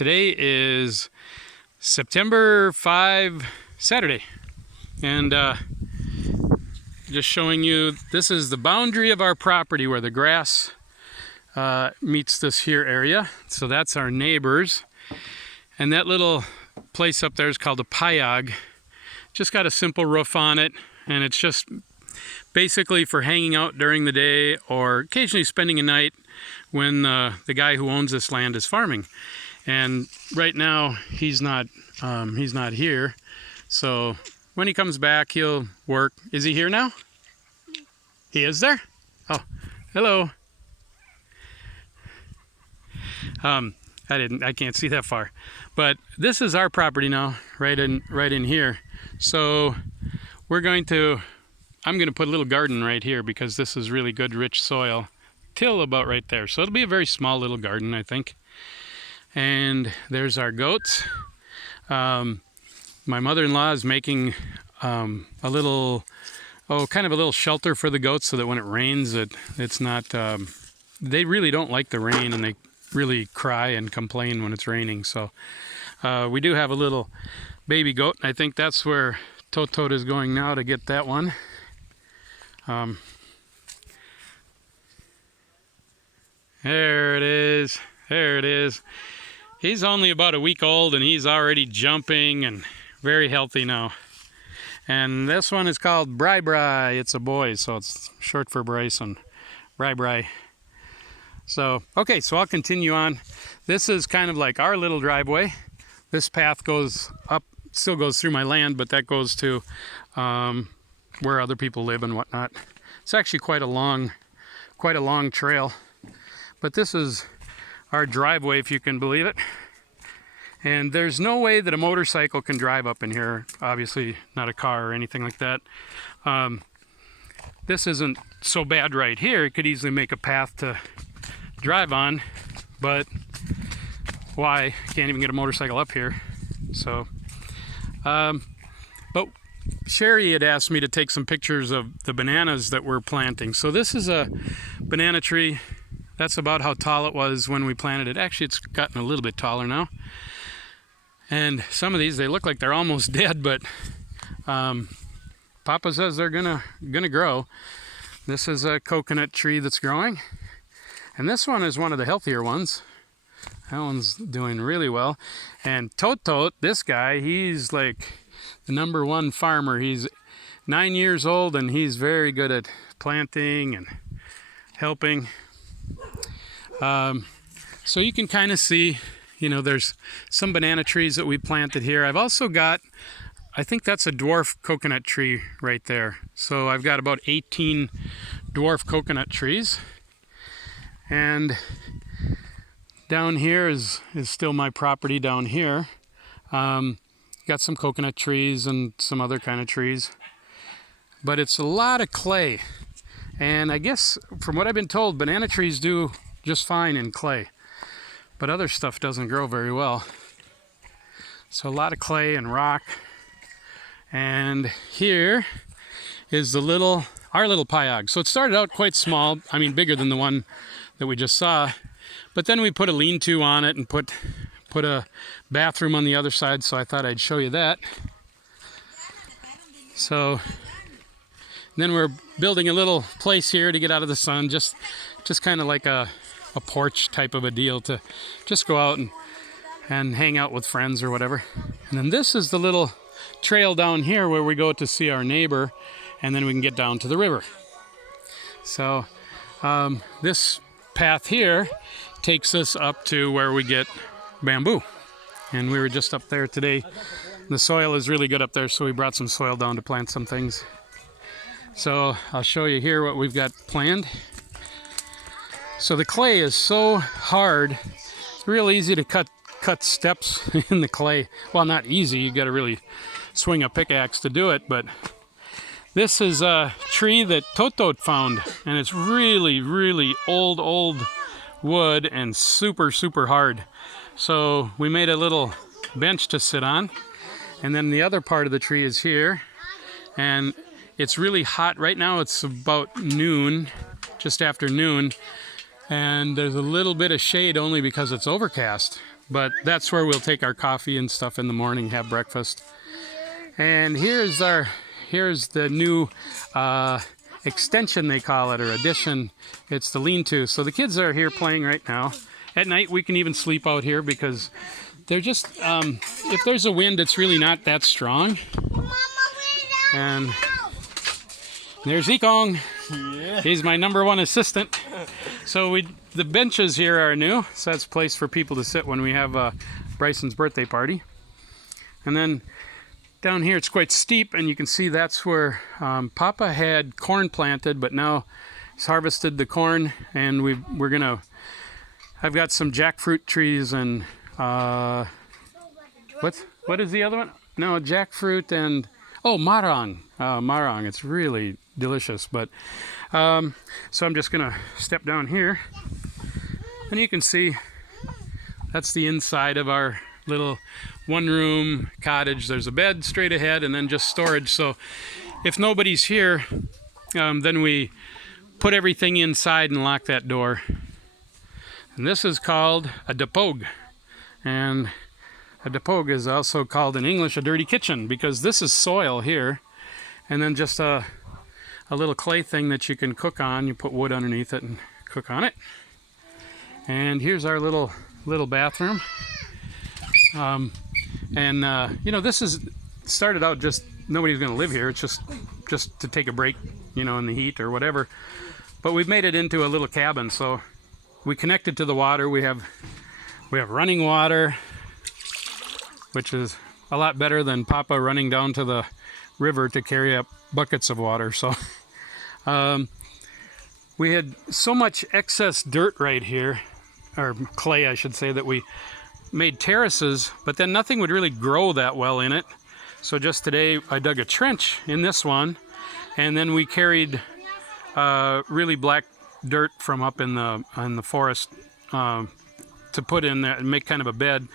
Today is September 5, Saturday, and just showing you, this is the boundary of our property where the grass meets this here area. So that's our neighbors, and that little place up there is called a payag. Just got a simple roof on it, and it's just basically for hanging out during the day or occasionally spending a night when the guy who owns this land is farming. And right now he's not here, so when he comes back he'll work. Is he here now? He is there? Oh, hello. I can't see that far, but this is our property now, right in here. So I'm going to put a little garden right here because this is really good rich soil till about right there. So it'll be a very small little garden, I think. And there's our goats. My mother-in-law is making kind of a little shelter for the goats so that when it rains, it's not, they really don't like the rain, and they really cry and complain when it's raining. So we do have a little baby goat, and I think that's where Totot is going now to get that one. There it is. There it is. He's only about a week old, and he's already jumping and very healthy now. And this one is called Bri Bri. It's a boy, so it's short for Bryson. Bri Bri. So, okay, so I'll continue on. This is kind of like our little driveway. This path goes up, still goes through my land, but that goes to where other people live and whatnot. It's actually quite a long trail. But this is our driveway, if you can believe it. And there's no way that a motorcycle can drive up in here. Obviously not a car or anything like that. This isn't so bad right here. It could easily make a path to drive on, but why? Can't even get a motorcycle up here. So but Sherry had asked me to take some pictures of the bananas that we're planting. So this is a banana tree. That's about how tall it was when we planted it. Actually, it's gotten a little bit taller now. And some of these, they look like they're almost dead, but Papa says they're gonna grow. This is a coconut tree that's growing. And this one is one of the healthier ones. That one's doing really well. And Totot, this guy, he's like the #1 farmer. He's 9 years old, and he's very good at planting and helping. So you can kind of see, there's some banana trees that we planted here. I've also got, I think that's a dwarf coconut tree right there. So I've got about 18 dwarf coconut trees. And down here is still my property down here. Got some coconut trees and some other kind of trees. But it's a lot of clay. And I guess from what I've been told, banana trees do just fine in clay, but other stuff doesn't grow very well. So a lot of clay and rock. And here is our little payag. So it started out quite small, bigger than the one that we just saw, but then we put a lean-to on it and put a bathroom on the other side, so I thought I'd show you that. So then we're building a little place here to get out of the sun, just kind of like a porch type of a deal to just go out and hang out with friends or whatever. And then this is the little trail down here where we go to see our neighbor, and then we can get down to the river. So this path here takes us up to where we get bamboo. And we were just up there today. The soil is really good up there, so we brought some soil down to plant some things. So I'll show you here what we've got planned. So the clay is so hard, it's real easy to cut steps in the clay. Well, not easy, you got to really swing a pickaxe to do it, but this is a tree that Totot found, and it's really, really old wood and super, super hard. So we made a little bench to sit on, and then the other part of the tree is here, and it's really hot right now. It's about noon, just after noon. And there's a little bit of shade only because it's overcast. But that's where we'll take our coffee and stuff in the morning, have breakfast. And here's the new extension, they call it, or addition. It's the lean-to. So the kids are here playing right now. At night we can even sleep out here because they're just, if there's a wind, it's really not that strong. And there's Ekong. Yeah. He's my #1 assistant. So the benches here are new, so that's a place for people to sit when we have Bryson's birthday party. And then down here it's quite steep, and you can see that's where Papa had corn planted, but now he's harvested the corn, and I've got some jackfruit trees and what is the other one? No, jackfruit and marang. Marang. It's really delicious. But so I'm just gonna step down here, and you can see that's the inside of our little one-room cottage. There's a bed straight ahead, and then just storage. So if nobody's here, then we put everything inside and lock that door. And this is called a dapog. And a dapog is also called in English a dirty kitchen, because this is soil here, and then just a little clay thing that you can cook on. You put wood underneath it and cook on it. And here's our little bathroom. This is started out just nobody's going to live here. It's just to take a break, in the heat or whatever. But we've made it into a little cabin, so we connected to the water. We have running water, which is a lot better than Papa running down to the river to carry up buckets of water. So we had so much excess dirt right here, or clay I should say, that we made terraces, but then nothing would really grow that well in it. So just today I dug a trench in this one, and then we carried really black dirt from up in the forest to put in there and make kind of a bed.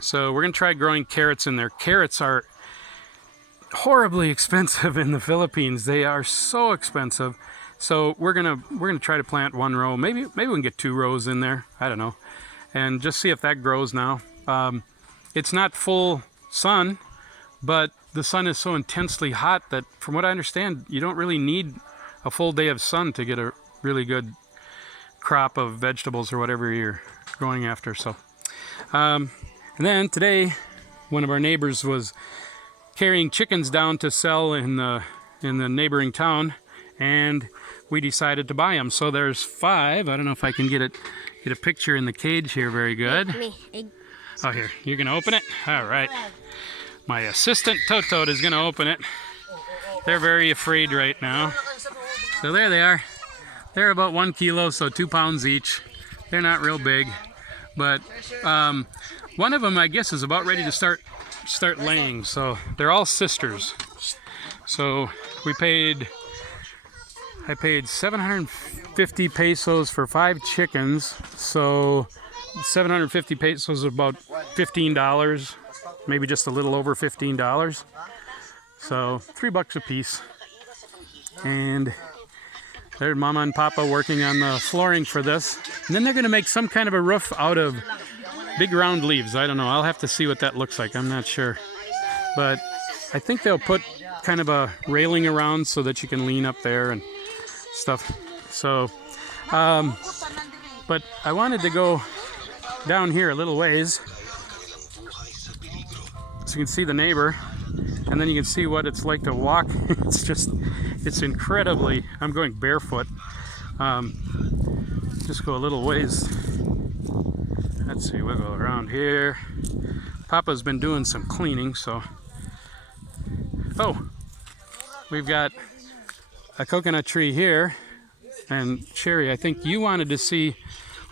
So we're gonna try growing carrots in there. Carrots are horribly expensive in the Philippines. They are so expensive. So we're gonna try to plant 1 row. Maybe we can get 2 rows in there. I don't know, and just see if that grows now. It's not full sun, but the sun is so intensely hot that, from what I understand, you don't really need a full day of sun to get a really good crop of vegetables or whatever you're going after. So and then today one of our neighbors was carrying chickens down to sell in the neighboring town, and we decided to buy them. So there's 5. I don't know if I can get a picture in the cage here very good. Oh, here, you're gonna open it? All right, my assistant Toto is gonna open it. They're very afraid right now. So there they are. They're about 1 kilo, so 2 pounds each. They're not real big, but one of them I guess is about ready to start laying. So they're all sisters. So I paid 750 pesos for 5 chickens. So 750 pesos is about $15, maybe just a little over $15. So $3 a piece. And there's Mama and Papa working on the flooring for this. And then they're going to make some kind of a roof out of big round leaves. I don't know. I'll have to see what that looks like. I'm not sure. But I think they'll put kind of a railing around so that you can lean up there and stuff. So, but I wanted to go down here a little ways so you can see the neighbor, and then you can see what it's like to walk. It's incredibly, I'm going barefoot. Just go a little ways. Let's see, we'll go around here. Papa's been doing some cleaning, so. Oh, we've got a coconut tree here, and Sherry, I think you wanted to see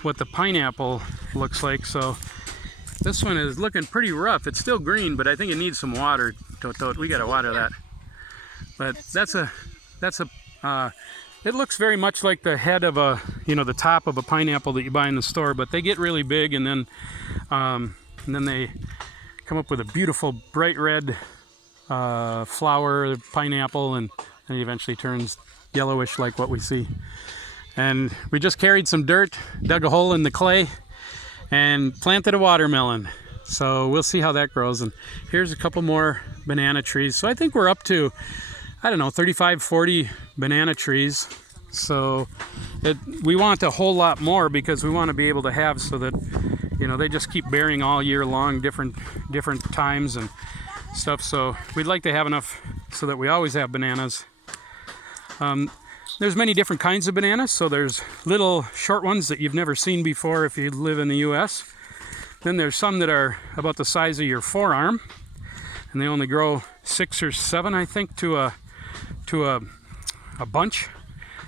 what the pineapple looks like. So this one is looking pretty rough. It's still green, but I think it needs some water. We gotta water that. But it looks very much like the head of the top of a pineapple that you buy in the store, but they get really big, and then they come up with a beautiful bright red flower pineapple, and it eventually turns yellowish like what we see. And we just carried some dirt, dug a hole in the clay, and planted a watermelon. So we'll see how that grows. And here's a couple more banana trees. So I think we're up to, I don't know, 35, 40 banana trees. So we want a whole lot more because we want to be able to have so that, you know, they just keep bearing all year long, different times and stuff. So we'd like to have enough so that we always have bananas. There's many different kinds of bananas. So there's little short ones that you've never seen before if you live in the US. Then there's some that are about the size of your forearm, and they only grow 6 or 7, I think, to a bunch.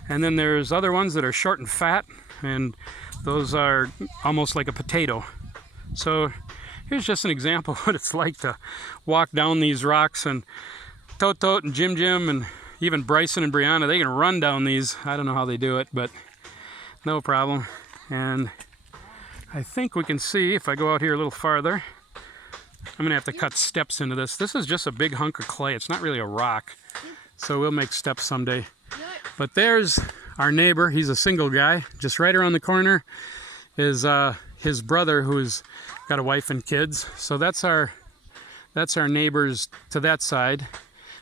And then there's other ones that are short and fat, and those are almost like a potato. So here's just an example of what it's like to walk down these rocks. And Tote Tote and Jim Jim and even Bryson and Brianna, they can run down these. I don't know how they do it, but no problem. And I think we can see, if I go out here a little farther, I'm gonna have to cut steps into this. This is just a big hunk of clay. It's not really a rock. So we'll make steps someday. But there's our neighbor. He's a single guy. Just right around the corner is his brother, who's got a wife and kids. So that's our neighbors to that side.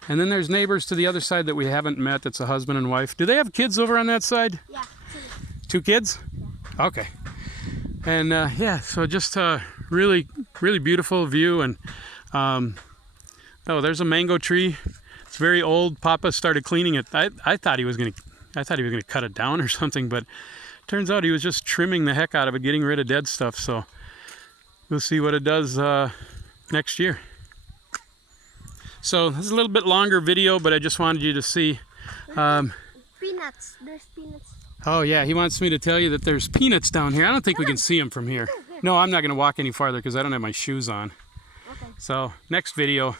And then there's neighbors to the other side that we haven't met. It's a husband and wife. Do they have kids over on that side? Yeah, 2 kids? Okay. And yeah, so just a really beautiful view. And oh, there's a mango tree. It's very old. Papa started cleaning it. I thought he was gonna cut it down or something, but turns out he was just trimming the heck out of it, getting rid of dead stuff. So we'll see what it does next year. So this is a little bit longer video, but I just wanted you to see. Peanuts. There's peanuts. Oh yeah, he wants me to tell you that there's peanuts down here. I don't think we can see them from here. No, I'm not going to walk any farther because I don't have my shoes on. Okay. So next video.